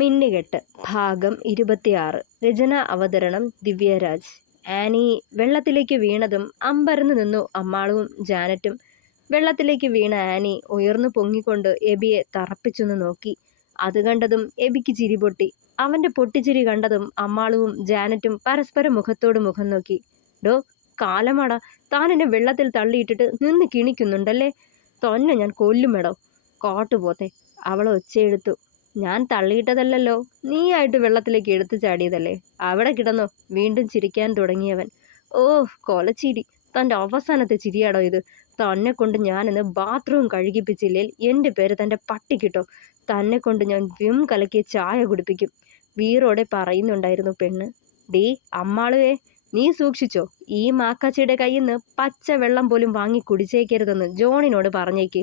മിന്നുകെട്ട് ഭാഗം 26. രചന അവതരണം ദിവ്യരാജ്. ആനി വെള്ളത്തിലേക്ക് വീണതും അമ്പരന്ന് നിന്നു അമ്മാളും ജാനറ്റും. വെള്ളത്തിലേക്ക് വീണ ആനി ഉയർന്നു പൊങ്ങിക്കൊണ്ട് എബിയെ തറപ്പിച്ചൊന്ന് നോക്കി. അത് കണ്ടതും എബിക്ക് ചിരി പൊട്ടി. അവന്റെ പൊട്ടിച്ചിരി കണ്ടതും അമ്മാളുവും ജാനറ്റും പരസ്പരം മുഖത്തോട് മുഖം നോക്കി. ഡോ കാലമാട, താൻ എന്നെ വെള്ളത്തിൽ തള്ളിയിട്ടിട്ട് നിന്ന് കിണിക്കുന്നുണ്ടല്ലേ? തന്നെ ഞാൻ കൊല്ലുമെടോ കാട്ടുപോത്തെ, അവൾ ഒച്ചയെടുത്തു. ഞാൻ തള്ളിയിട്ടതല്ലല്ലോ, നീയായിട്ട് വെള്ളത്തിലേക്ക് എടുത്തു ചാടിയതല്ലേ. അവിടെ കിടന്നോ. വീണ്ടും ചിരിക്കാൻ തുടങ്ങിയവൻ. ഓ കൊലച്ചിരി, തൻ്റെ അവസാനത്തെ ചിരിയാടോ ഇത്. തന്നെ കൊണ്ട് ഞാനിന്ന് ബാത്റൂം കഴുകിപ്പിച്ചില്ലേ എൻ്റെ പേര് തൻ്റെ പട്ടിക്കിട്ടോ. തന്നെ കൊണ്ട് ഞാൻ വിം കലക്കിയ ചായ കുടിപ്പിക്കും, വീറോടെ പറയുന്നുണ്ടായിരുന്നു പെണ്ണ്. ഡീ അമ്മാളുവേ, നീ സൂക്ഷിച്ചോ. ഈ മാക്കാച്ചിയുടെ കയ്യിൽ നിന്ന് പച്ച വെള്ളം പോലും വാങ്ങി കുടിച്ചേക്കരുതെന്ന് ജോണിനോട് പറഞ്ഞേക്ക്.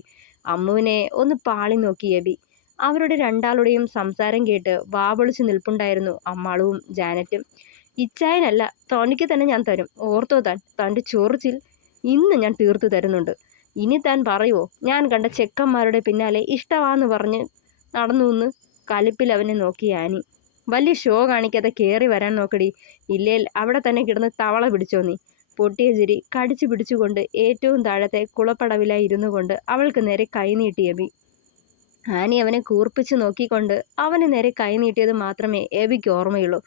അമ്മുവിനെ ഒന്ന് പാളി നോക്കി എബി. അവരുടെ രണ്ടാളുടെയും സംസാരം കേട്ട് വാപൊളിച്ച് നിൽപ്പുണ്ടായിരുന്നു അമ്മാളും ജാനറ്റും. ഇച്ചായനല്ല, തനിക്ക് തന്നെ ഞാൻ തരും, ഓർത്തോ താൻ. തൻ്റെ ചൊറിച്ചിൽ ഇന്ന് ഞാൻ തീർത്തു തരുന്നുണ്ട്. ഇനി താൻ പറയുവോ ഞാൻ കണ്ട ചെക്കന്മാരുടെ പിന്നാലെ ഇഷ്ടമാന്ന് പറഞ്ഞ് നടന്നു എന്ന്? കലിപ്പിൽ അവനെ നോക്കി ആനി. വലിയ ഷോ കാണിക്കാതെ കയറി വരാൻ നോക്കടി, ഇല്ലേൽ അവിടെ തന്നെ കിടന്ന് തവള പിടിച്ചോ നീ. പൊട്ടിയ ചിരി കടിച്ചു പിടിച്ചുകൊണ്ട് ഏറ്റവും താഴത്തെ കുളപ്പടവിലായി ഇരുന്നു കൊണ്ട് അവൾക്ക് നേരെ കൈനീട്ടി എബി. ആനി അവനെ കൂർപ്പിച്ച് നോക്കിക്കൊണ്ട് അവന് നേരെ കൈനീട്ടിയത് മാത്രമേ എബിക്ക് ഓർമ്മയുള്ളൂ.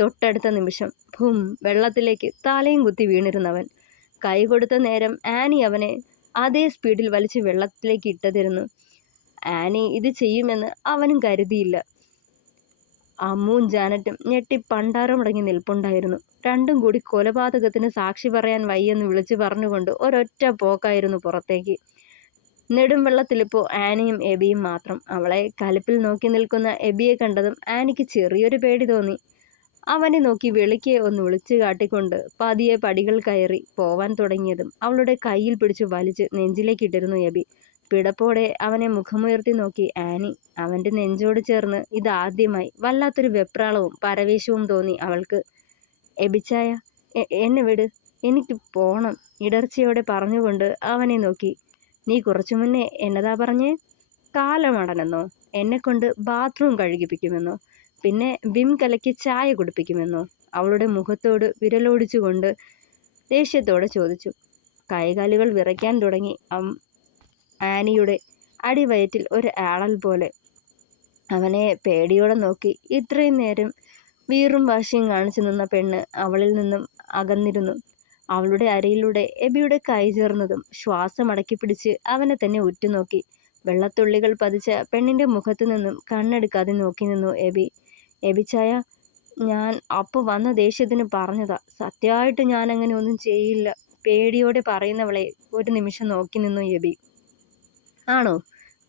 തൊട്ടടുത്ത നിമിഷം ഭൂം, വെള്ളത്തിലേക്ക് തലയും കുത്തി വീണിരുന്നവൻ. കൈ കൊടുത്ത നേരം ആനി അവനെ അതേ സ്പീഡിൽ വലിച്ച് വെള്ളത്തിലേക്ക് ഇട്ടതിരുന്നു. ആനി ഇത് ചെയ്യുമെന്ന് അവനും കരുതിയില്ല. അമ്മുവും ജാനറ്റും ഞെട്ടി പണ്ടാരമടങ്ങി നിൽപ്പുണ്ടായിരുന്നു. രണ്ടും കൂടി കൊലപാതകത്തിന് സാക്ഷി പറയാൻ വയ്യെന്ന് വിളിച്ചു പറഞ്ഞുകൊണ്ട് ഒരൊറ്റ പോക്കായിരുന്നു പുറത്തേക്ക്. നെടും വെള്ളത്തിലിപ്പോൾ ആനിയും എബിയും മാത്രം. അവളെ കലിപ്പിൽ നോക്കി നിൽക്കുന്ന എബിയെ കണ്ടതും ആനിക്ക് ചെറിയൊരു പേടി തോന്നി. അവനെ നോക്കി വെളിക്ക് ഒന്ന് വിളിച്ചു കാട്ടിക്കൊണ്ട് പതിയെ പടികൾ കയറി പോവാൻ തുടങ്ങിയതും അവളുടെ കയ്യിൽ പിടിച്ച് വലിച്ച് നെഞ്ചിലേക്കിട്ടിരുന്നു എബി. പിടപ്പോടെ അവനെ മുഖമുയർത്തി നോക്കി ആനി. അവൻ്റെ നെഞ്ചോട് ചേർന്ന് ഇതാദ്യമായി വല്ലാത്തൊരു വെപ്രാളവും പരവേശവും തോന്നി അവൾക്ക്. എബിച്ചായ, എന്നെ വിട്, എനിക്ക് പോണം, ഇടർച്ചയോടെ പറഞ്ഞുകൊണ്ട് അവനെ നോക്കി. നീ കുറച്ചു മുന്നേ എന്നതാ പറഞ്ഞേ? കാലമടനെന്നോ? എന്നെക്കൊണ്ട് ബാത്റൂം കഴുകിപ്പിക്കുമെന്നോ? പിന്നെ വിം കലക്കി ചായ കുടിപ്പിക്കുമെന്നോ? അവളുടെ മുഖത്തോട് വിരലോടിച്ചുകൊണ്ട് ദേഷ്യത്തോടെ ചോദിച്ചു. കൈകാലുകൾ വിറയ്ക്കാൻ തുടങ്ങി ആനിയുടെ. അടിവയറ്റിൽ ഒരു ആളൽ പോലെ. അവനെ പേടിയോടെ നോക്കി. ഇത്രയും നേരം വീറും വാശിയും കാണിച്ചു നിന്ന പെണ്ണ് അവളിൽ നിന്നും അകന്നിരുന്നു. അവളുടെ അരയിലൂടെ എബിയുടെ കൈ ചേർന്നതും ശ്വാസമടക്കി പിടിച്ച് അവനെ തന്നെ ഉറ്റുനോക്കി. വെള്ളത്തുള്ളികൾ പതിച്ച പെണ്ണിൻ്റെ മുഖത്തു നിന്നും കണ്ണെടുക്കാതെ നോക്കി നിന്നു എബി. എബിച്ചായ, ഞാൻ അപ്പോൾ വന്ന ദേഷ്യത്തിന് പറഞ്ഞതാ, സത്യമായിട്ട് ഞാൻ അങ്ങനെ ഒന്നും ചെയ്യില്ല, പേടിയോടെ പറയുന്നവളെ ഒരു നിമിഷം നോക്കി നിന്നു എബി. ആണോ,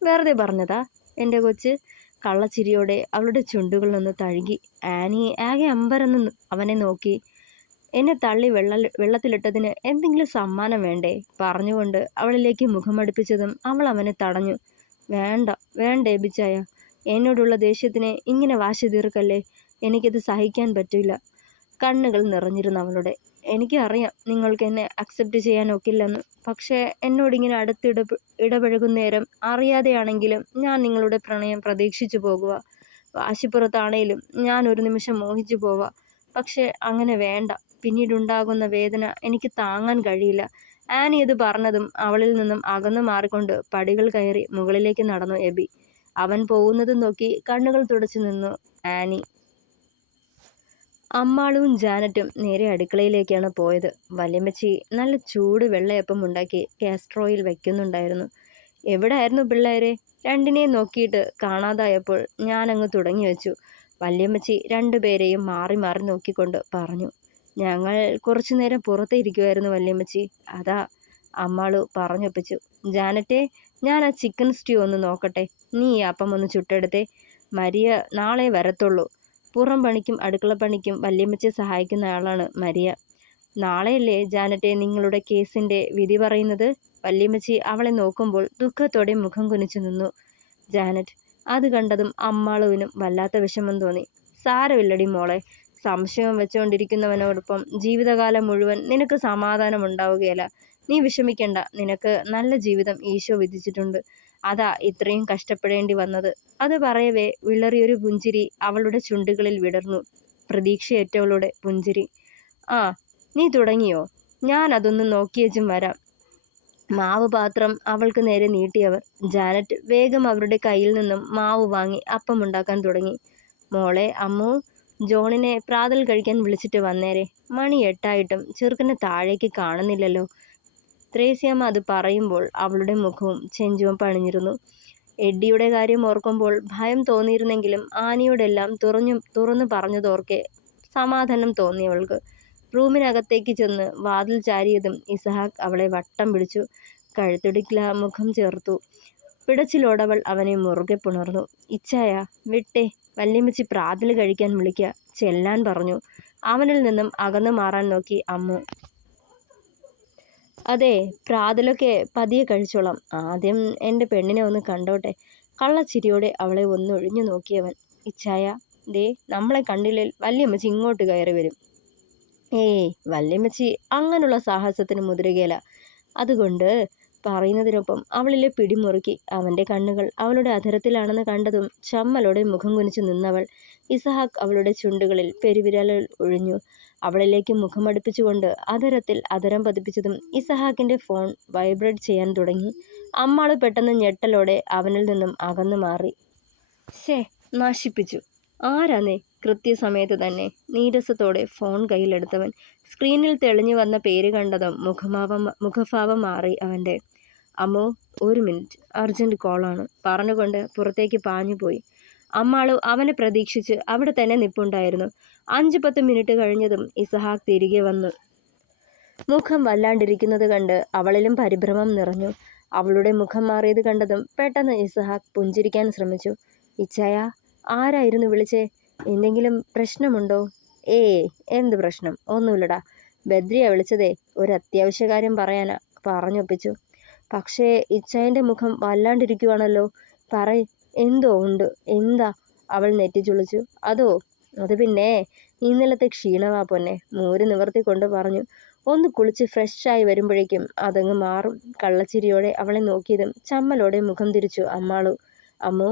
വെറുതെ പറഞ്ഞതാ എൻ്റെ കൊച്ച്? കള്ളച്ചിരിയോടെ അവളുടെ ചുണ്ടുകളൊന്ന് തഴുകി. ആനി ആകെ അമ്പരന്ന് അവനെ നോക്കി. എന്നെ തള്ളി വെള്ളത്തിലിട്ടതിന് എന്തെങ്കിലും സമ്മാനം വേണ്ടേ? പറഞ്ഞുകൊണ്ട് അവളിലേക്ക് മുഖമടുപ്പിച്ചതും അവൾ അവനെ തടഞ്ഞു. വേണ്ട വേണ്ട എബിച്ചായ, എന്നോടുള്ള ദേഷ്യത്തിന് ഇങ്ങനെ വാശി തീർക്കല്ലേ, എനിക്കത് സഹിക്കാൻ പറ്റില്ല. കണ്ണുകൾ നിറഞ്ഞിരുന്നു അവളുടെ. എനിക്കറിയാം നിങ്ങൾക്ക് എന്നെ അക്സെപ്റ്റ് ചെയ്യാൻ ഒക്കില്ലെന്ന്. പക്ഷേ എന്നോടിങ്ങനെ ഇടപഴകുന്നേരം അറിയാതെയാണെങ്കിലും ഞാൻ നിങ്ങളുടെ പ്രണയം പ്രതീക്ഷിച്ചു പോകുക. വാശിപ്പുറത്താണേലും ഞാൻ ഒരു നിമിഷം മോഹിച്ചു പോവാ. പക്ഷേ അങ്ങനെ വേണ്ട, പിന്നീടുണ്ടാകുന്ന വേദന എനിക്ക് താങ്ങാൻ കഴിയില്ല. ആനി ഇത് പറഞ്ഞതും അവളിൽ നിന്നും അകന്നു മാറിക്കൊണ്ട് പടികൾ കയറി മുകളിലേക്ക് നടന്നു എബി. അവൻ പോകുന്നതും നോക്കി കണ്ണുകൾ തുടച്ചു നിന്നു ആനി. അമ്മാളും ജാനറ്റും നേരെ അടുക്കളയിലേക്കാണ് പോയത്. വല്യമ്മച്ചി നല്ല ചൂട് വെള്ളയപ്പം ഉണ്ടാക്കി കാസ്ട്രോയിൽ വയ്ക്കുന്നുണ്ടായിരുന്നു. എവിടെയായിരുന്നു പിള്ളേരെ? രണ്ടിനെയും നോക്കിയിട്ട് കാണാതായപ്പോൾ ഞാനങ്ങ് തുടങ്ങി വെച്ചു. വല്യമ്മച്ചി രണ്ടുപേരെയും മാറി മാറി നോക്കിക്കൊണ്ട് പറഞ്ഞു. ഞങ്ങൾ കുറച്ചു നേരം പുറത്തേ ഇരിക്കുമായിരുന്നു വല്യമ്മച്ചി, അതാ, അമ്മാളു പറഞ്ഞൊപ്പിച്ചു. ജാനറ്റെ, ഞാൻ ആ ചിക്കൻ സ്റ്റ്യൂ ഒന്ന് നോക്കട്ടെ, നീ ഈ അപ്പം ഒന്ന് ചുട്ടെടുത്തേ. മരിയ നാളെ വരത്തുള്ളൂ. പുറം പണിക്കും അടുക്കളപ്പണിക്കും വല്യമ്മച്ചി സഹായിക്കുന്ന ആളാണ് മരിയ. നാളെയല്ലേ ജാനറ്റെ നിങ്ങളുടെ കേസിൻ്റെ വിധി പറയുന്നത്? വല്യമ്മച്ചി അവളെ നോക്കുമ്പോൾ ദുഃഖത്തോടെ മുഖം കുനിച്ചു നിന്നു. ജാനറ്റ് അത് കണ്ടതും അമ്മാളുവിനും വല്ലാത്ത വിഷമം തോന്നി. സാരമില്ലടി മോളെ, സംശയം വെച്ചുകൊണ്ടിരിക്കുന്നവനോടൊപ്പം ജീവിതകാലം മുഴുവൻ നിനക്ക് സമാധാനം ഉണ്ടാവുകയില്ല. നീ വിഷമിക്കണ്ട, നിനക്ക് നല്ല ജീവിതം ഈശോ വിധിച്ചിട്ടുണ്ട്. അതാ ഇത്രയും കഷ്ടപ്പെടേണ്ടി വന്നത്. അത് പറയവേ വിളറിയൊരു പുഞ്ചിരി അവളുടെ ചുണ്ടുകളിൽ വിടർന്നു. പ്രതീക്ഷയേറ്റവളുടെ പുഞ്ചിരി. ആ, നീ തുടങ്ങിയോ? ഞാൻ അതൊന്ന് നോക്കിയേച്ചും വരാം. മാവ് പാത്രം അവൾക്ക് നേരെ നീട്ടിയവർ. ജാനറ്റ് വേഗം അവരുടെ കയ്യിൽ നിന്നും മാവ് വാങ്ങി അപ്പമുണ്ടാക്കാൻ തുടങ്ങി. മോളെ, അമ്മു ജോണിനെ പ്രാതൽ കഴിക്കാൻ വിളിച്ചിട്ട് വന്നേരെ. മണി 8 ചെറുക്കനെ താഴേക്ക് കാണുന്നില്ലല്ലോ. ത്രേസ്യാമ്മ അത് പറയുമ്പോൾ അവളുടെ മുഖവും ചെഞ്ചുവപ്പ് അണിഞ്ഞിരുന്നു. എഡ്ഡിയുടെ കാര്യം ഓർക്കുമ്പോൾ ഭയം തോന്നിയിരുന്നെങ്കിലും ആനിയോടെല്ലാം തുറന്നു പറഞ്ഞതോർക്കെ സമാധാനം തോന്നിയവൾക്ക്. റൂമിനകത്തേക്ക് ചെന്ന് വാതിൽ ചാരിയതും ഇസഹാക്ക് അവളെ വട്ടം പിടിച്ചു. കഴുത്തിടുക്കിൽ മുഖം ചേർത്തു. പിടച്ചിലോടവൾ അവനെ മുറുകെ പുണർന്നു. ഇച്ചായ വിട്ടേ, വല്യമ്മച്ചി പ്രാതൽ കഴിക്കാൻ വിളിക്കുക, ചെല്ലാൻ പറഞ്ഞു. അവനിൽ നിന്നും അകന്നു മാറാൻ നോക്കി അമ്മു. അതെ, പ്രാതലൊക്കെ പതിയെ കഴിച്ചോളാം. ആദ്യം എൻ്റെ പെണ്ണിനെ ഒന്ന് കണ്ടോട്ടെ. കള്ളച്ചിരിയോടെ അവളെ ഒന്നൊഴിഞ്ഞു നോക്കിയവൻ. ഇച്ചായ, ദേ നമ്മളെ കണ്ടില്ലേൽ വല്യമ്മച്ചി ഇങ്ങോട്ട് കയറി വരും. ഏയ്, വല്യമ്മച്ചി അങ്ങനുള്ള സാഹസത്തിന് മുതിരുകയില്ല. അതുകൊണ്ട് പറയുന്നതിനൊപ്പം അവളിലെ പിടിമുറുക്കി. അവൻ്റെ കണ്ണുകൾ അവളുടെ അധരത്തിലാണെന്ന് കണ്ടതും ചമ്മലോടെ മുഖം കുനിച്ചു നിന്നവൾ. ഇസഹാക്ക് അവളുടെ ചുണ്ടുകളിൽ പെരുവിരലുകൾ ഒഴിഞ്ഞു. അവളിലേക്ക് മുഖമടുപ്പിച്ചുകൊണ്ട് അധരത്തിൽ അധരം പതിപ്പിച്ചതും ഇസഹാക്കിൻ്റെ ഫോൺ വൈബ്രേറ്റ് ചെയ്യാൻ തുടങ്ങി. അമ്മാള് പെട്ടെന്ന് ഞെട്ടലോടെ അവനിൽ നിന്നും അകന്നു മാറി. ശേ, നശിപ്പിച്ചു. ആരാന്നേ? കൃത്യസമയത്ത് തന്നെ നീരസത്തോടെ ഫോൺ കയ്യിലെടുത്തവൻ. സ്ക്രീനിൽ തെളിഞ്ഞു വന്ന പേര് കണ്ടതും മുഖഭാവം മാറി അവൻ്റെ. അമ്മോ, 1 മിനിറ്റ്, അർജൻറ്റ് കോളാണ് പറഞ്ഞുകൊണ്ട് പുറത്തേക്ക് പാഞ്ഞുപോയി. അമ്മാളു അവനെ പ്രതീക്ഷിച്ച് അവിടെ തന്നെ നിപ്പുണ്ടായിരുന്നു. 5-10 മിനിറ്റ് കഴിഞ്ഞതും ഇസഹാക്ക് തിരികെ വന്നു. മുഖം വല്ലാണ്ടിരിക്കുന്നത് കണ്ട് അവളിലും പരിഭ്രമം നിറഞ്ഞു. അവളുടെ മുഖം മാറിയത് കണ്ടതും പെട്ടെന്ന് ഇസഹാക്ക് പുഞ്ചിരിക്കാൻ ശ്രമിച്ചു. ഇച്ചായ, ആരായിരുന്നു വിളിച്ചേ? എന്തെങ്കിലും പ്രശ്നമുണ്ടോ? ഏയ്, എന്ത് പ്രശ്നം? ഒന്നുമില്ലടാ. ബദ്രിയ വിളിച്ചതേ, ഒരു അത്യാവശ്യ കാര്യം പറയാനാ, പറഞ്ഞൊപ്പിച്ചു. പക്ഷേ ഇച്ചായൻ്റെ മുഖം വല്ലാണ്ടിരിക്കുവാണല്ലോ. പറയ്, എന്തോ ഉണ്ട്. എന്താ? അവൾ നെറ്റിച്ചുളിച്ചു. അത് പിന്നെ ഇന്നലത്തെ ക്ഷീണമാ പൊന്നെ, മൂര് നിവർത്തിക്കൊണ്ട് പറഞ്ഞു. ഒന്ന് കുളിച്ച് ഫ്രഷായി വരുമ്പോഴേക്കും അതങ്ങ് മാറും. കള്ളച്ചിരിയോടെ അവളെ നോക്കിയതും ചമ്മലോടെ മുഖം തിരിച്ചു അമ്മാളു. അമ്മോ,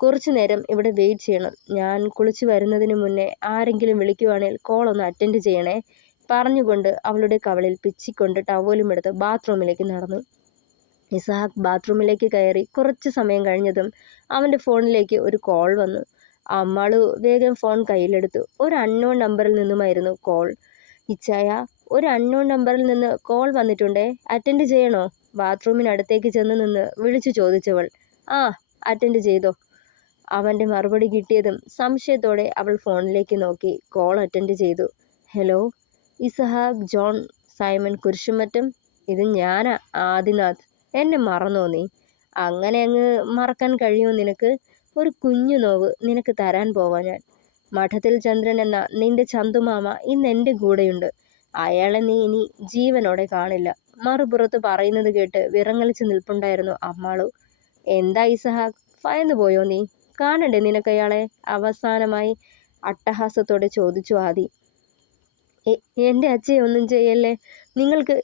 കുറച്ചു നേരം ഇവിടെ വെയിറ്റ് ചെയ്യണം. ഞാൻ കുളിച്ചു വരുന്നതിന് മുന്നേ ആരെങ്കിലും വിളിക്കുവാണെങ്കിൽ കോൾ ഒന്ന് അറ്റൻഡ് ചെയ്യണേ, പറഞ്ഞുകൊണ്ട് അവളുടെ കവളിൽ പിച്ചിക്കൊണ്ട് ടവലും എടുത്ത് ബാത്റൂമിലേക്ക് നടന്നു. ഇസഹാക്ക് ബാത്റൂമിലേക്ക് കയറി കുറച്ച് സമയം കഴിഞ്ഞതും അവൻ്റെ ഫോണിലേക്ക് ഒരു കോൾ വന്നു. അമ്മാളു വേഗം ഫോൺ കയ്യിലെടുത്തു. ഒരു അൺനോൺ നമ്പറിൽ നിന്നുമായിരുന്നു കോൾ. ഇച്ചായ, ഒരു അൺനോൺ നമ്പറിൽ നിന്ന് കോൾ വന്നിട്ടുണ്ടേ, അറ്റൻഡ് ചെയ്യണോ? ബാത്റൂമിനടുത്തേക്ക് ചെന്ന് നിന്ന് വിളിച്ചു ചോദിച്ചവൾ. ആ, അറ്റൻഡ് ചെയ്തോ. അവൻ്റെ മറുപടി കിട്ടിയതും സംശയത്തോടെ അവൾ ഫോണിലേക്ക് നോക്കി. കോൾ അറ്റൻഡ് ചെയ്തു. ഹലോ, ഇസഹാക്ക് ജോൺ സൈമൺ കുരിശുമറ്റം. ഇത് ഞാനാ, ആദിനാഥ്. എന്നെ മറന്നോ നീ? അങ്ങനെ അങ്ങ് മറക്കാൻ കഴിയുമോ നിനക്ക്? ഒരു കുഞ്ഞു നോവ് നിനക്ക് തരാൻ പോവാ ഞാൻ. മഠത്തിൽ ചന്ദ്രൻ എന്ന നിന്റെ ചന്തുമാമ ഇന്ന് എൻ്റെ കൂടെയുണ്ട്. അയാളെ നീ ഇനി ജീവനോടെ കാണില്ല. മറുപുറത്ത് പറയുന്നത് കേട്ട് വിറങ്ങലിച്ച് നിൽപ്പുണ്ടായിരുന്നു അമ്മാളു. എന്താ ഇസഹാക്ക്, ഭയന്നു പോയോ നീ? കാണണ്ടേ നിനക്കയാളെ? അവസാനമായി അട്ടഹാസത്തോടെ ചോദിച്ചു ആദി. എൻ്റെ അച്ഛയെ ഒന്നും ചെയ്യല്ലേ. നിങ്ങൾക്ക്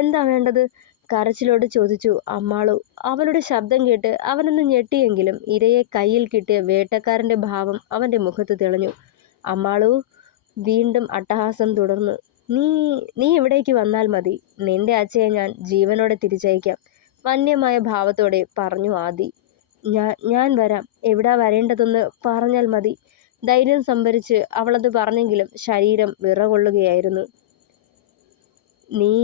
എന്താ വേണ്ടത്? കരച്ചിലോട് ചോദിച്ചു അമ്മാളു. അവളുടെ ശബ്ദം കേട്ട് അവനൊന്ന് ഞെട്ടിയെങ്കിലും ഇരയെ കയ്യിൽ കിട്ടിയ വേട്ടക്കാരൻ്റെ ഭാവം അവൻ്റെ മുഖത്ത് തെളിഞ്ഞു. അമ്മാളു വീണ്ടും അട്ടഹാസം തുടർന്നു. നീ നീ ഇവിടേക്ക് വന്നാൽ മതി. നിന്റെ അച്ഛയെ ഞാൻ ജീവനോടെ തിരിച്ചയക്കാം, വന്യമായ ഭാവത്തോടെ പറഞ്ഞു ആദി. ഞാൻ വരാം. എവിടാ വരേണ്ടതെന്ന് പറഞ്ഞാൽ മതി. ധൈര്യം സംഭരിച്ച് അവളത് പറഞ്ഞെങ്കിലും ശരീരം വിറകൊള്ളുകയായിരുന്നു. നീ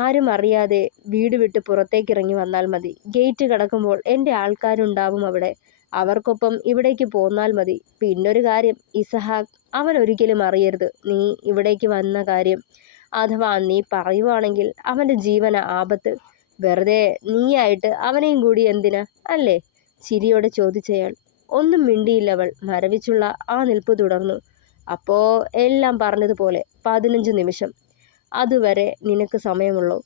ആരും അറിയാതെ വീട് വിട്ട് പുറത്തേക്കിറങ്ങി വന്നാൽ മതി. ഗേറ്റ് കടക്കുമ്പോൾ എൻ്റെ ആൾക്കാരുണ്ടാവും അവിടെ. അവർക്കൊപ്പം ഇവിടേക്ക് പോന്നാൽ മതി. പിന്നൊരു കാര്യം ഇസഹാക്ക്, അവൻ ഒരിക്കലും അറിയരുത് നീ ഇവിടേക്ക് വന്ന കാര്യം. അഥവാ നീ പറയുവാണെങ്കിൽ അവൻ്റെ ജീവന ആപത്ത്. വെറുതെ നീയായിട്ട് അവനെയും കൂടി എന്തിനാ, അല്ലേ? ചിരിയോടെ ചോദിച്ചയാൾ. ഒന്നും മിണ്ടിയില്ലവൾ. മരവിച്ചുള്ള ആ നിൽപ്പ് തുടർന്നു. അപ്പോ എല്ലാം പറഞ്ഞതുപോലെ 15 നിമിഷം. അതുവരെ നിനക്ക് സമയമുള്ളൂ.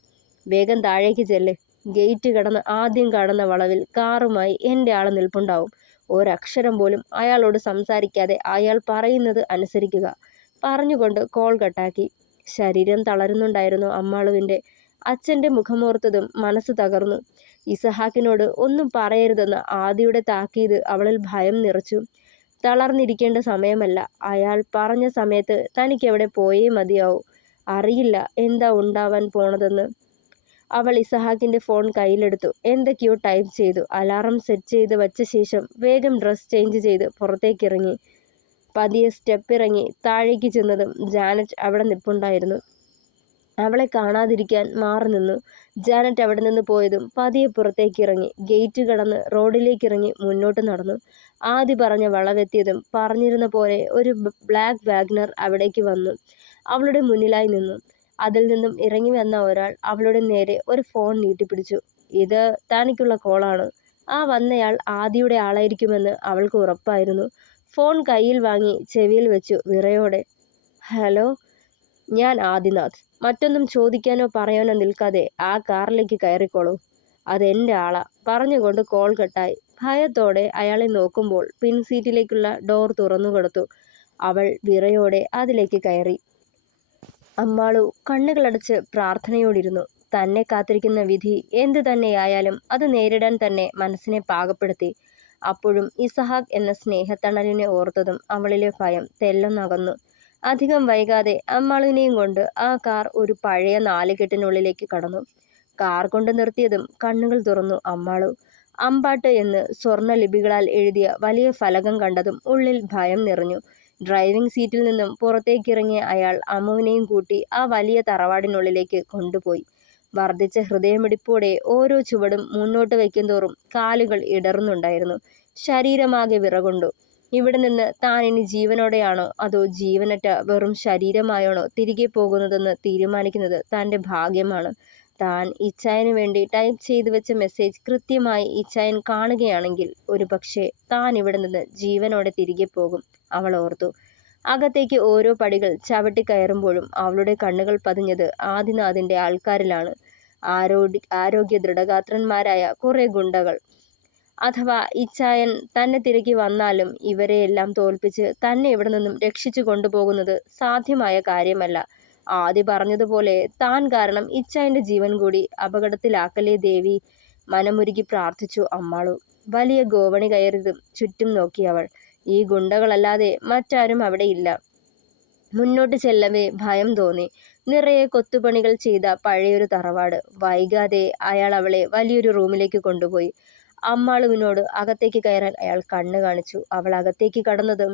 വേഗം താഴേക്ക് ചെല്ല്. ഗേറ്റ് കടന്ന് ആദ്യം കാണുന്ന വളവിൽ കാറുമായി എൻ്റെ ആൾ നിൽപ്പുണ്ടാവും. ഒരക്ഷരം പോലും അയാളോട് സംസാരിക്കാതെ അയാൾ പറയുന്നത് അനുസരിക്കുക. പറഞ്ഞുകൊണ്ട് കോൾ കട്ടാക്കി. ശരീരം തളരുന്നുണ്ടായിരുന്നു അമ്മാളുവിൻ്റെ. അച്ഛൻ്റെ മുഖമോർത്തതും മനസ്സ് തകർന്നു. ഇസഹാക്കിനോട് ഒന്നും പറയരുതെന്ന് ആദിയുടെ താക്കീത് അവളിൽ ഭയം നിറച്ചു. തളർന്നിരിക്കേണ്ട സമയമല്ല. അയാൾ പറഞ്ഞ സമയത്ത് തനിക്കെവിടെ പോയേ മതിയാവൂ. അറിയില്ല എന്താ ഉണ്ടാവാൻ പോണതെന്ന്. അവൾ ഇസഹാക്കിന്റെ ഫോൺ കയ്യിലെടുത്തു. എന്തൊക്കെയോ ടൈപ്പ് ചെയ്തു. അലാറം സെറ്റ് ചെയ്ത് വച്ച ശേഷം വേഗം ഡ്രസ് ചേഞ്ച് ചെയ്ത് പുറത്തേക്കിറങ്ങി. പതിയെ സ്റ്റെപ്പ് ഇറങ്ങി താഴേക്ക് ചെന്നതും ജാനറ്റ് അവിടെ നിൽപ്പുണ്ടായിരുന്നു. അവളെ കാണാതിരിക്കാൻ മാറി നിന്നു. ജാനറ്റ് അവിടെ നിന്ന് പോയതും പതിയെ പുറത്തേക്കിറങ്ങി ഗേറ്റ് കടന്ന് റോഡിലേക്കിറങ്ങി മുന്നോട്ട് നടന്നു. ആദ്യ പറഞ്ഞ വളവെത്തിയതും പറഞ്ഞിരുന്ന പോലെ ഒരു ബ്ലാക്ക് വാഗ്നർ അവിടേക്ക് വന്നു അവളുടെ മുന്നിലായി നിന്നു. അതിൽ നിന്നും ഇറങ്ങി വന്ന ഒരാൾ അവളുടെ നേരെ ഒരു ഫോൺ നീട്ടിപ്പിടിച്ചു. ഇത് തനിക്കുള്ള കോളാണ്. ആ വന്നയാൾ ആദിയുടെ ആളായിരിക്കുമെന്ന് അവൾക്ക് ഉറപ്പായിരുന്നു. ഫോൺ കയ്യിൽ വാങ്ങി ചെവിയിൽ വെച്ചു വിറയോടെ. ഹലോ, ഞാൻ ആദിനാഥ്. മറ്റൊന്നും ചോദിക്കാനോ പറയാനോ നിൽക്കാതെ ആ കാറിലേക്ക് കയറിക്കോളൂ. അതെൻ്റെ ആളാ. പറഞ്ഞുകൊണ്ട് കോൾ കട്ടായി. ഭയത്തോടെ അയാളെ നോക്കുമ്പോൾ പിൻസീറ്റിലേക്കുള്ള ഡോർ തുറന്നു കൊടുത്തു. അവൾ വിറയോടെ അതിലേക്ക് കയറി. അമ്മാളു കണ്ണുകളടച്ച് പ്രാർത്ഥനയോടിരുന്നു. തന്നെ കാത്തിരിക്കുന്ന വിധി എന്തു തന്നെയായാലും അത് നേരിടാൻ തന്നെ മനസ്സിനെ പാകപ്പെടുത്തി. അപ്പോഴും ഇസഹാക്ക് എന്ന സ്നേഹത്തണലിനെ ഓർത്തതും അവളിലെ ഭയം തെല്ലൊന്നകന്നു. അധികം വൈകാതെ അമ്മാളുവിനെയും കൊണ്ട് ആ കാർ ഒരു പഴയ നാലുകെട്ടിനുള്ളിലേക്ക് കടന്നു. കാർ കൊണ്ട് നിർത്തിയതും കണ്ണുകൾ തുറന്നു അമ്മാളു. അമ്പാട്ട് എന്ന് സ്വർണ്ണ ലിപികളാൽ എഴുതിയ വലിയ ഫലകം കണ്ടതും ഉള്ളിൽ ഭയം നിറഞ്ഞു. ഡ്രൈവിംഗ് സീറ്റിൽ നിന്നും പുറത്തേക്കിറങ്ങിയ അയാൾ അമ്മുവിനെയും കൂട്ടി ആ വലിയ തറവാടിനുള്ളിലേക്ക് കൊണ്ടുപോയി. വർദ്ധിച്ച ഹൃദയമിടിപ്പോടെ ഓരോ ചുവടും മുന്നോട്ട് വയ്ക്കുന്തോറും കാലുകൾ ഇടറുന്നുണ്ടായിരുന്നു. ശരീരമാകെ വിറകൊണ്ടു. ഇവിടെ നിന്ന് താൻ ഇനി ജീവനോടെയാണോ അതോ ജീവനറ്റ വെറും ശരീരമായാണോ തിരികെ പോകുന്നതെന്ന് തീരുമാനിക്കുന്നത് തൻ്റെ ഭാഗ്യമാണ്. താൻ ഇച്ചായന് വേണ്ടി ടൈപ്പ് ചെയ്തു വെച്ച മെസ്സേജ് കൃത്യമായി ഇച്ചായൻ കാണുകയാണെങ്കിൽ ഒരുപക്ഷെ താൻ ഇവിടെ നിന്ന് ജീവനോടെ തിരികെ പോകും, അവൾ ഓർത്തു. അകത്തേക്ക് ഓരോ പടികൾ ചവിട്ടിക്കയറുമ്പോഴും അവളുടെ കണ്ണുകൾ പതിഞ്ഞത് ആദിനാഥിൻ്റെ ആൾക്കാരിലാണ്. ആരോഗ്യ ദൃഢഗാത്രന്മാരായ കുറേ ഗുണ്ടകൾ. അഥവാ ഇച്ചായൻ തന്നെ തിരക്കി വന്നാലും ഇവരെയെല്ലാം തോൽപ്പിച്ച് തന്നെ ഇവിടെ നിന്നും രക്ഷിച്ചു കൊണ്ടുപോകുന്നത് സാധ്യമായ കാര്യമല്ല. ആദ്യ പറഞ്ഞതുപോലെ താൻ കാരണം ഇച്ചായൻ്റെ ജീവൻ കൂടി അപകടത്തിലാക്കലേ ദേവി, മനമുരുകി പ്രാർത്ഥിച്ചു അമ്മാളു. വലിയ ഗോവണി കയറിയതും ചുറ്റും നോക്കി അവൾ. ഈ ഗുണ്ടകളല്ലാതെ മറ്റാരും അവിടെയില്ല. മുന്നോട്ട് ചെല്ലവേ ഭയം തോന്നി. നിറയെ കൊത്തുപണികൾ ചെയ്ത പഴയൊരു തറവാട്. വൈകാതെ അയാൾ അവളെ വലിയൊരു റൂമിലേക്ക് കൊണ്ടുപോയി. അമ്മാളുവിനോട് അകത്തേക്ക് കയറാൻ അയാൾ കണ്ണു കാണിച്ചു. അവൾ അകത്തേക്ക് കടന്നതും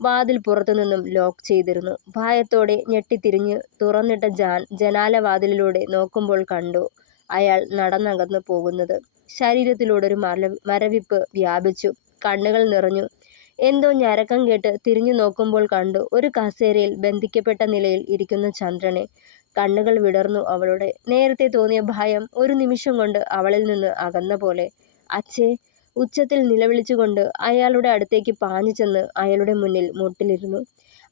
വാതിൽ പുറത്തു നിന്നും ലോക്ക് ചെയ്തിരുന്നു. ഭയത്തോടെ ഞെട്ടിത്തിരിഞ്ഞ് തുറന്നിട്ട ജനാലവാതിലിലൂടെ നോക്കുമ്പോൾ കണ്ടു അയാൾ നടന്നകന്നു പോകുന്നത്. ശരീരത്തിലൂടെ ഒരു മരവിപ്പ് വ്യാപിച്ചു. കണ്ണുകൾ നിറഞ്ഞു. എന്തോ ഞരക്കം കേട്ട് തിരിഞ്ഞു നോക്കുമ്പോൾ കണ്ടു ഒരു കസേരയിൽ ബന്ധിക്കപ്പെട്ട നിലയിൽ ഇരിക്കുന്ന ചന്ദ്രനെ. കണ്ണുകൾ വിടർന്നു അവളുടെ. നേരത്തെ തോന്നിയ ഭയം ഒരു നിമിഷം കൊണ്ട് അവളിൽ നിന്ന് അകന്ന പോലെ. അച്ഛേ, ഉച്ചത്തിൽ നിലവിളിച്ചുകൊണ്ട് അയാളുടെ അടുത്തേക്ക് പാഞ്ഞു ചെന്ന് അയാളുടെ മുന്നിൽ മുട്ടിലിരുന്നു.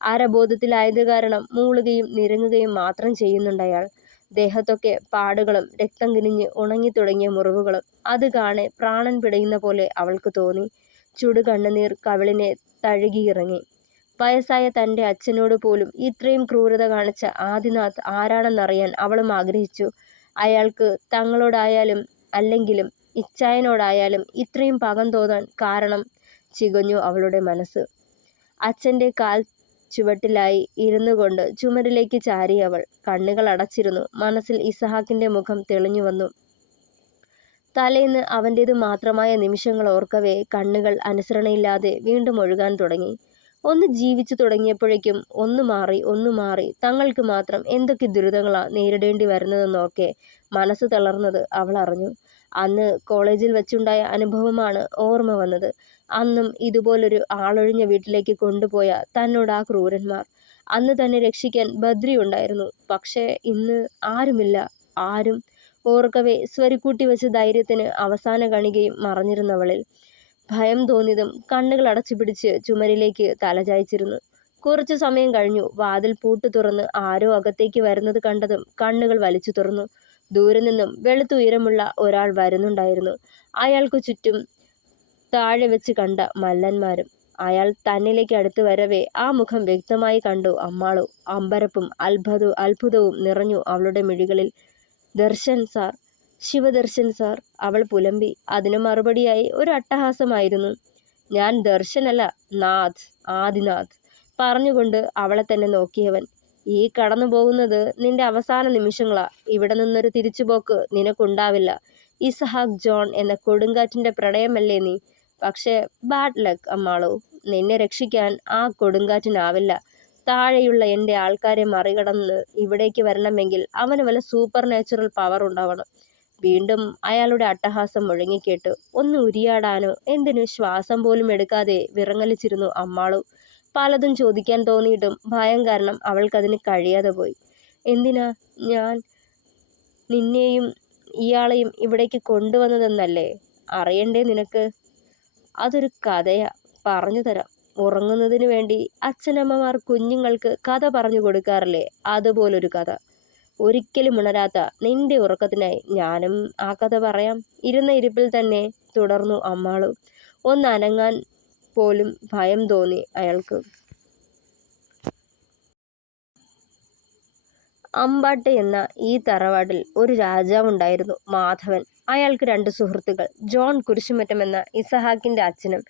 അരബോധത്തിലായത് കാരണം മൂളുകയും നിരങ്ങുകയും മാത്രം ചെയ്യുന്നുണ്ടയാൾ. ദേഹത്തൊക്കെ പാടുകളും രക്തം കിനിഞ്ഞ് ഉണങ്ങിത്തുടങ്ങിയ മുറിവുകളും. അത് കാണെ പ്രാണൻ പിടയുന്ന പോലെ അവൾക്ക് തോന്നി. ചുടു കണ്ണുനീർ കവിളിനെ തഴുകിയിറങ്ങി. വയസ്സായ തൻ്റെ അച്ഛനോട് പോലും ഇത്രയും ക്രൂരത കാണിച്ച ആദിനാഥ് ആരാണെന്നറിയാൻ അവളും ആഗ്രഹിച്ചു. അയാൾക്ക് തങ്ങളോടായാലും അല്ലെങ്കിലും ഇച്ചായനോടായാലും ഇത്രയും പകം തോന്നാൻ കാരണം ചികഞ്ഞു അവളുടെ മനസ്സ്. അച്ഛൻ്റെ കാൽ ചുവട്ടിലായി ഇരുന്നു കൊണ്ട് ചുമരിലേക്ക് ചാരി അവൾ. കണ്ണുകൾ അടച്ചിരുന്നു. മനസ്സിൽ ഇസഹാക്കിൻ്റെ മുഖം തെളിഞ്ഞു വന്നു. തലേന്ന് അവൻ്റേത് മാത്രമായ നിമിഷങ്ങൾ ഓർക്കവേ കണ്ണുകൾ അനുസരണയില്ലാതെ വീണ്ടും ഒഴുകാൻ തുടങ്ങി. ഒന്ന് ജീവിച്ചു തുടങ്ങിയപ്പോഴേക്കും ഒന്നു മാറി തങ്ങൾക്ക് മാത്രം എന്തൊക്കെ ദുരിതങ്ങളാ നേരിടേണ്ടി വരുന്നതെന്നോർക്കെ മനസ്സ് തളർന്നത് അവൾ അറിഞ്ഞു. അന്ന് കോളേജിൽ വെച്ചുണ്ടായ അനുഭവമാണ് ഓർമ്മ വന്നത്. അന്നും ഇതുപോലൊരു ആളൊഴിഞ്ഞ വീട്ടിലേക്ക് കൊണ്ടുപോയ തന്നോട് ആ ക്രൂരന്മാർ. അന്ന് തന്നെ രക്ഷിക്കാൻ ബദ്രി ഉണ്ടായിരുന്നു. പക്ഷേ ഇന്ന് ആരുമില്ല. ആരും ഓർക്കവേ സ്വരുക്കൂട്ടി വെച്ച ധൈര്യത്തിന് അവസാന കണികയും മറഞ്ഞിരുന്നവളിൽ. ഭയം തോന്നിയതും കണ്ണുകൾ അടച്ചു പിടിച്ച് ചുമരിലേക്ക് തലചായ്ച്ചിരുന്നു. കുറച്ചു സമയം കഴിഞ്ഞു. വാതിൽ പൂട്ടു തുറന്ന് ആരോ അകത്തേക്ക് വരുന്നത് കണ്ടതും കണ്ണുകൾ വലിച്ചു തുറന്നു. ദൂരെ നിന്നും വെളുത്തുയരമുള്ള ഒരാൾ വരുന്നുണ്ടായിരുന്നു. അയാൾക്ക് ചുറ്റും താഴെ വെച്ച് കണ്ട മല്ലന്മാരും. അയാൾ തന്നിലേക്ക് അടുത്ത് വരവേ ആ മുഖം വ്യക്തമായി കണ്ടു അമ്മാളു. അമ്പരപ്പും അത്ഭുതവും നിറഞ്ഞു അവളുടെ മിഴികളിൽ. ദർശൻ സാർ, ശിവദർശൻ സാർ, അവൾ പുലമ്പി. അതിനു മറുപടിയായി ഒരു അട്ടഹാസമായിരുന്നു. ഞാൻ ദർശനല്ല, നാഥ്, ആദിനാഥ് പറഞ്ഞുകൊണ്ട് അവളെ തന്നെ നോക്കിയവൻ. ഈ കടന്നു പോകുന്നത് നിന്റെ അവസാന നിമിഷങ്ങളാ. ഇവിടെ നിന്നൊരു തിരിച്ചുപോക്ക് നിനക്കുണ്ടാവില്ല. ഇസഹാക്ക് ജോൺ എന്ന കൊടുങ്കാറ്റിന്റെ പ്രണയമല്ലേ നീ? പക്ഷേ ബാഡ് ലക്ക് അമ്മാളു, നിന്നെ രക്ഷിക്കാൻ ആ കൊടുങ്കാറ്റിനാവില്ല. താഴെയുള്ള എൻ്റെ ആൾക്കാരെ മറികടന്ന് ഇവിടേക്ക് വരണമെങ്കിൽ അവന് വല്ല സൂപ്പർ നാച്ചുറൽ പവർ ഉണ്ടാവണം. വീണ്ടും അയാളുടെ അട്ടഹാസം മുഴങ്ങിക്കേട്ടു. ഒന്ന് ഉരിയാടാനോ എന്തിനു ശ്വാസം പോലും എടുക്കാതെ വിറങ്ങലിച്ചിരുന്നു അമ്മാളു. പലതും ചോദിക്കാൻ തോന്നിയിട്ടും ഭയം കാരണം അവൾക്കതിന് കഴിയാതെ പോയി. എന്തിനാ ഞാൻ നിന്നെയും ഇയാളെയും ഇവിടേക്ക് കൊണ്ടുവന്നതെന്നല്ലേ അറിയണ്ടേ നിനക്ക്? അതൊരു കഥയാ, പറഞ്ഞു തരാം. ഉറങ്ങുന്നതിന് വേണ്ടി അച്ഛനമ്മമാർ കുഞ്ഞുങ്ങൾക്ക് കഥ പറഞ്ഞു കൊടുക്കാറില്ലേ? അതുപോലൊരു കഥ. ഒരിക്കലും ഉണരാത്ത നിന്റെ ഉറക്കത്തിനായി ഞാനും ആ കഥ പറയാം. ഇരുന്ന ഇരിപ്പിൽ തന്നെ തുടർന്നു അമ്മാളു. ഒന്ന് അനങ്ങാൻ പോലും ഭയം തോന്നി അയാൾക്ക്. അമ്പാട്ട് എന്ന ഈ തറവാട്ടിൽ ഒരു രാജാവുണ്ടായിരുന്നു, മാധവൻ. അയാൾക്ക് 2 സുഹൃത്തുക്കൾ, ജോൺ കുരിശുമറ്റം എന്ന ഇസഹാക്കിന്റെ അച്ഛനും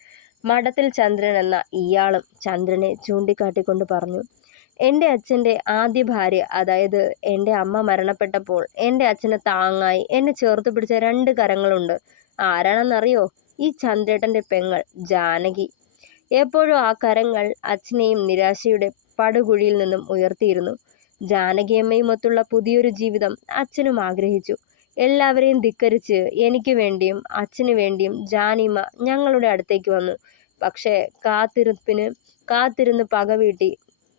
മഠത്തിൽ ചന്ദ്രൻ എന്ന ഇയാളും. ചന്ദ്രനെ ചൂണ്ടിക്കാട്ടിക്കൊണ്ട് പറഞ്ഞു. എൻ്റെ അച്ഛൻ്റെ ആദ്യ ഭാര്യ, അതായത് എൻ്റെ അമ്മ മരണപ്പെട്ടപ്പോൾ എൻ്റെ അച്ഛനെ താങ്ങായി എന്നെ ചേർത്ത് പിടിച്ച 2 കരങ്ങളുണ്ട്. ആരാണെന്നറിയോ? ഈ ചന്ദ്രേട്ടൻ്റെ പെങ്ങൾ ജാനകി. എപ്പോഴും ആ കരങ്ങൾ അച്ഛനെയും നിരാശയുടെ പടുകുഴിയിൽ നിന്നും ഉയർത്തിയിരുന്നു. ജാനകിയമ്മയുമൊത്തുള്ള പുതിയൊരു ജീവിതം അച്ഛനും ആഗ്രഹിച്ചു. എല്ലാവരെയും ധിക്കരിച്ച് എനിക്ക് വേണ്ടിയും അച്ഛന് വേണ്ടിയും ജാനിമ ഞങ്ങളുടെ അടുത്തേക്ക് വന്നു. പക്ഷേ കാത്തിരുന്ന് പക വീട്ടി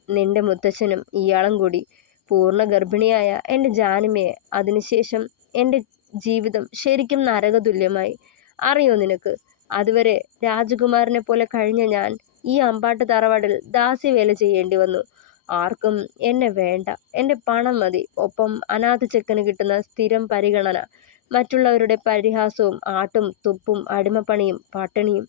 നിന്റെ മുത്തച്ഛനും ഇയാളും കൂടി. പൂർണ്ണ ഗർഭിണിയായ എൻ്റെ ജാനിമയെ അതിനുശേഷം എൻ്റെ ജീവിതം ശരിക്കും നരകതുല്യമായി. അറിയോ നിനക്ക്? അതുവരെ രാജകുമാരനെ പോലെ കഴിഞ്ഞ ഞാൻ ഈ അമ്പാട്ട് തറവാടിൽ ദാസ്യവേല ചെയ്യേണ്ടി വന്നു. ആർക്കും എന്നെ വേണ്ട. എൻ്റെ പണം മതി. ഒപ്പം അനാഥ ചെക്കന് കിട്ടുന്ന സ്ഥിരം പരിഗണന, മറ്റുള്ളവരുടെ പരിഹാസവും ആട്ടും തുപ്പും അടിമപ്പണിയും പട്ടിണിയും.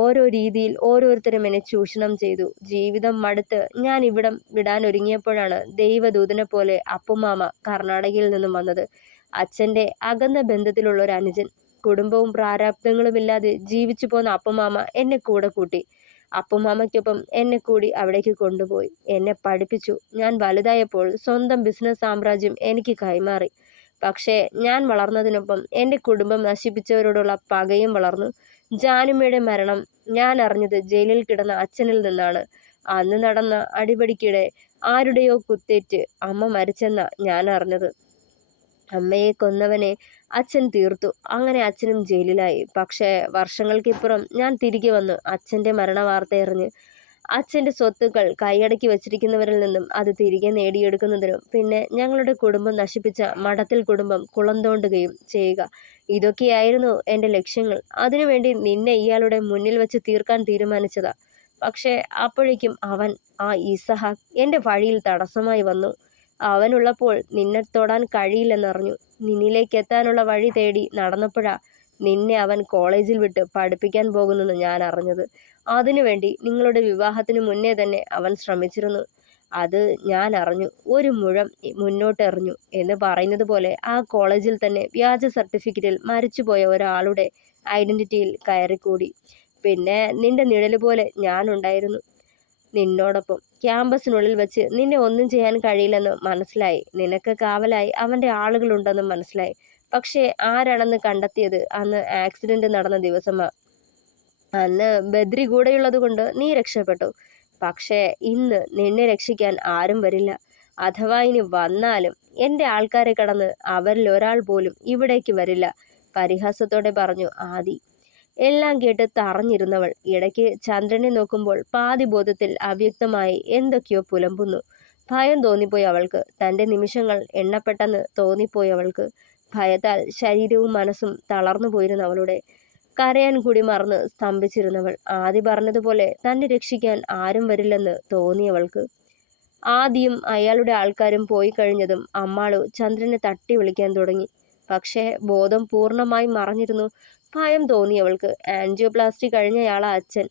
ഓരോ രീതിയിൽ ഓരോരുത്തരും എന്നെ ചൂഷണം ചെയ്തു. ജീവിതം മടുത്ത് ഞാൻ ഇവിടം വിടാനൊരുങ്ങിയപ്പോഴാണ് ദൈവദൂതനെ പോലെ അപ്പുമാമ കർണാടകയിൽ നിന്നും വന്നത്. അച്ഛൻ്റെ അകന്ന ബന്ധത്തിലുള്ള ഒരു അനുജൻ. കുടുംബവും പ്രാരാബ്ദങ്ങളുമില്ലാതെ ജീവിച്ചു പോന്ന അപ്പുമാമ എന്നെ കൂടെ കൂട്ടി. അപ്പുമാമയ്ക്കൊപ്പം എന്നെ കൂടി അവിടേക്ക് കൊണ്ടുപോയി. എന്നെ പഠിപ്പിച്ചു. ഞാൻ വലുതായപ്പോൾ സ്വന്തം ബിസിനസ് സാമ്രാജ്യം എനിക്ക് കൈമാറി. പക്ഷേ ഞാൻ വളർന്നതിനൊപ്പം എൻ്റെ കുടുംബം നശിപ്പിച്ചവരോടുള്ള പകയും വളർന്നു. ജാനുമ്മയുടെ മരണം ഞാൻ അറിഞ്ഞത് ജയിലിൽ കിടന്ന അച്ഛനിൽ നിന്നാണ്. അന്ന് നടന്ന അടിപിടിക്കിടെ ആരുടെയോ കുത്തേറ്റ് അമ്മ മരിച്ചെന്ന ഞാൻ അറിഞ്ഞത്. അമ്മയെ കൊന്നവനെ അച്ഛൻ തീർത്തു. അങ്ങനെ അച്ഛനും ജയിലിലായി. പക്ഷേ വർഷങ്ങൾക്കിപ്പുറം ഞാൻ തിരികെ വന്നു. അച്ഛൻ്റെ മരണവാർത്തയറിഞ്ഞ് അച്ഛൻ്റെ സ്വത്തുക്കൾ കൈയടക്കി വച്ചിരിക്കുന്നവരിൽ നിന്നും അത് തിരികെ നേടിയെടുക്കുന്നതിനും പിന്നെ ഞങ്ങളുടെ കുടുംബം നശിപ്പിച്ച മഠത്തിൽ കുടുംബം കുളം തോണ്ടുകയും ചെയ്യുക. ഇതൊക്കെയായിരുന്നു എൻ്റെ ലക്ഷ്യങ്ങൾ. അതിനുവേണ്ടി നിന്നെ ഇയാളുടെ മുന്നിൽ വെച്ച് തീർക്കാൻ തീരുമാനിച്ചതാ. പക്ഷേ അപ്പോഴേക്കും അവൻ, ആ ഇസഹാക്ക്, എൻ്റെ വഴിയിൽ തടസ്സമായി വന്നു. അവനുള്ളപ്പോൾ നിന്നെ തൊടാൻ കഴിയില്ലെന്നറിഞ്ഞു. നിന്നിലേക്ക് എത്താനുള്ള വഴി തേടി നടന്നപ്പോഴാ നിന്നെ അവൻ കോളേജിൽ വിട്ട് പഠിപ്പിക്കാൻ പോകുന്നെന്ന് ഞാൻ അറിഞ്ഞത്. അതിനുവേണ്ടി നിങ്ങളുടെ വിവാഹത്തിന് മുന്നേ തന്നെ അവൻ ശ്രമിച്ചിരുന്നു. അത് ഞാൻ അറിഞ്ഞു. ഒരു മുഴം മുന്നോട്ടെറിഞ്ഞു എന്ന് പറയുന്നത് പോലെ ആ കോളേജിൽ തന്നെ വ്യാജ സർട്ടിഫിക്കറ്റിൽ മരിച്ചുപോയ ഒരാളുടെ ഐഡന്റിറ്റിയിൽ കയറിക്കൂടി. പിന്നെ നിന്റെ നിഴല് പോലെ ഞാനുണ്ടായിരുന്നു നിന്നോടൊപ്പം. ക്യാമ്പസിനുള്ളിൽ വെച്ച് നിന്നെ ഒന്നും ചെയ്യാൻ കഴിയില്ലെന്ന് മനസ്സിലായി. നിനക്ക് കാവലായി അവൻ്റെ ആളുകളുണ്ടെന്നും മനസ്സിലായി. പക്ഷേ ആരാണെന്ന് കണ്ടെത്തിയത് അന്ന് ആക്സിഡന്റ് നടന്ന ദിവസമാ. അന്ന് ബദ്രി കൂടെയുള്ളത് കൊണ്ട് നീ രക്ഷപ്പെട്ടു. പക്ഷേ ഇന്ന് നിന്നെ രക്ഷിക്കാൻ ആരും വരില്ല. അഥവാ ഇനി വന്നാലും എൻ്റെ ആൾക്കാരെ കടന്ന് അവരിൽ ഒരാൾ പോലും ഇവിടേക്ക് വരില്ല, പരിഹാസത്തോടെ പറഞ്ഞു ആദി. എല്ലാം കേട്ട് തറഞ്ഞിരുന്നവൾ ഇടയ്ക്ക് ചന്ദ്രനെ നോക്കുമ്പോൾ പാതി ബോധത്തിൽ അവ്യക്തമായി എന്തൊക്കെയോ പുലമ്പുന്നു. ഭയം തോന്നിപ്പോയി അവൾക്ക്. തൻ്റെ നിമിഷങ്ങൾ എണ്ണപ്പെട്ടെന്ന് തോന്നിപ്പോയി അവൾക്ക്. ഭയത്താൽ ശരീരവും മനസ്സും തളർന്നു പോയിരുന്നു അവളുടെ. കരയാൻ കൂടി മറന്ന് സ്തംഭിച്ചിരുന്നവൾ. ആദി പറഞ്ഞതുപോലെ തന്നെ രക്ഷിക്കാൻ ആരും വരില്ലെന്ന് തോന്നിയവൾക്ക്. ആദിയും അയാളുടെ ആൾക്കാരും പോയി കഴിഞ്ഞതും അമ്മാളു ചന്ദ്രനെ തട്ടി വിളിക്കാൻ തുടങ്ങി. പക്ഷേ ബോധം പൂർണ്ണമായി മറഞ്ഞിരുന്നു. ഭയം തോന്നിയവൾക്ക്. ആൻജിയോപ്ലാസ്റ്റി കഴിഞ്ഞയാളാ അച്ഛൻ.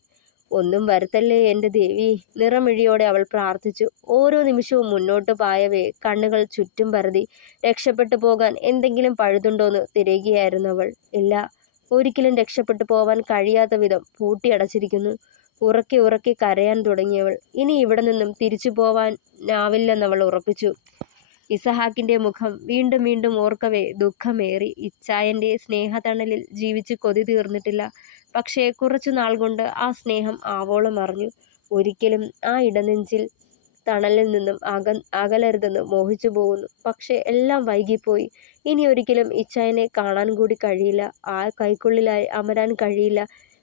ഒന്നും വരുത്തല്ലേ എൻ്റെ ദേവി, നിറമിഴിയോടെ അവൾ പ്രാർത്ഥിച്ചു. ഓരോ നിമിഷവും മുന്നോട്ട് പായവേ കണ്ണുകൾ ചുറ്റും പരതി. രക്ഷപ്പെട്ടു പോകാൻ എന്തെങ്കിലും പഴുതുണ്ടോന്ന് തിരയുകയായിരുന്നു അവൾ. ഇല്ല, ഒരിക്കലും രക്ഷപ്പെട്ടു പോവാൻ കഴിയാത്ത വിധം പൂട്ടിയടച്ചിരിക്കുന്നു. ഉറക്കെ ഉറക്കെ കരയാൻ തുടങ്ങിയവൾ. ഇനി ഇവിടെ നിന്നും തിരിച്ചു പോവാനാവില്ലെന്നവൾ ഉറപ്പിച്ചു. ഇസഹാക്കിന്റെ മുഖം വീണ്ടും വീണ്ടും ഓർക്കവേ ദുഃഖമേറി. ഇച്ചായന്റെ സ്നേഹതണലിൽ ജീവിച്ച് കൊതി തീർന്നിട്ടില്ല. പക്ഷേ കുറച്ചു നാൾ കൊണ്ട് ആ സ്നേഹം ആവോളം അറിഞ്ഞു. ഒരിക്കലും ആ ഇടനെഞ്ചിൽ തണലിൽ നിന്നും അകലരുതെന്ന് മോഹിച്ചു പോകുന്നു. പക്ഷെ എല്ലാം വൈകിപ്പോയി. ഇനി ഒരിക്കലും ഇച്ചായനെ കാണാൻ കൂടി കഴിയില്ല. ആ കൈക്കുള്ളിലായി അമരാൻ കഴിയില്ല.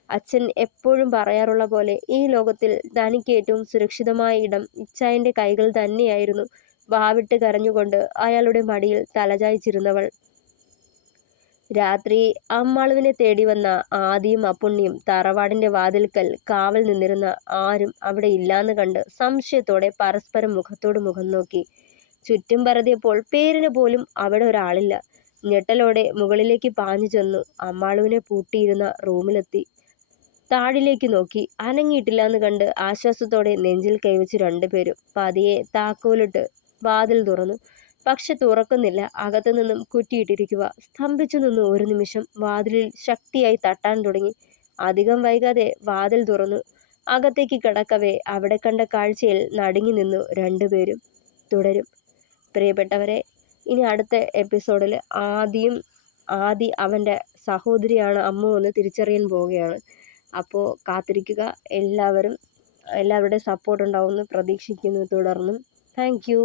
അച്ഛൻ എപ്പോഴും പറയാറുള്ള പോലെ ഈ ലോകത്തിൽ തനിക്ക് ഏറ്റവും സുരക്ഷിതമായ ഇടം ഇച്ചായന്റെ കൈകൾ തന്നെയായിരുന്നു. വാവിട്ട് കരഞ്ഞുകൊണ്ട് അയാളുടെ മടിയിൽ തലചായ്ച്ചിരുന്നവൾ. രാത്രി അമ്മാളുവിനെ തേടി വന്ന ആദിയും അപ്പുണ്ണിയും തറവാടിന്റെ വാതിൽക്കൽ കാവൽ നിന്നിരുന്ന ആരും അവിടെ ഇല്ലാന്ന് കണ്ട് സംശയത്തോടെ പരസ്പരം മുഖത്തോട് മുഖം നോക്കി. ചുറ്റും പരതിയപ്പോൾ പേരിന് പോലും അവിടെ ഒരാളില്ല. ഞെട്ടലോടെ മുകളിലേക്ക് പാഞ്ഞു ചെന്നു. അമ്മാളുവിനെ പൂട്ടിയിരുന്ന റൂമിലെത്തി. താഴിലേക്ക് നോക്കി. അനങ്ങിയിട്ടില്ലാന്ന് കണ്ട് ആശ്വാസത്തോടെ നെഞ്ചിൽ കൈവച്ച് രണ്ടുപേരും പതിയെ താക്കോലിട്ട് വാതിൽ തുറന്നു. പക്ഷെ തുറക്കുന്നില്ല. അകത്തു നിന്നും കുറ്റിയിട്ടിരിക്കുക. സ്തംഭിച്ചു നിന്നു ഒരു നിമിഷം. വാതിലിൽ ശക്തിയായി തട്ടാൻ തുടങ്ങി. അധികം വൈകാതെ വാതിൽ തുറന്നു. അകത്തേക്ക് കിടക്കവേ അവിടെ കണ്ട കാഴ്ചയിൽ നടുങ്ങി നിന്നു രണ്ടുപേരും. തുടരും. പ്രിയപ്പെട്ടവരെ, ഇനി അടുത്ത എപ്പിസോഡിൽ ആദി അവൻ്റെ സഹോദരിയാണ് അമ്മു എന്ന് തിരിച്ചറിയാൻ പോവുകയാണ്. അപ്പോൾ കാത്തിരിക്കുക. എല്ലാവരുടെയും സപ്പോർട്ട് ഉണ്ടാവുമെന്ന് പ്രതീക്ഷിക്കുന്നു. തുടർന്നും താങ്ക് യു.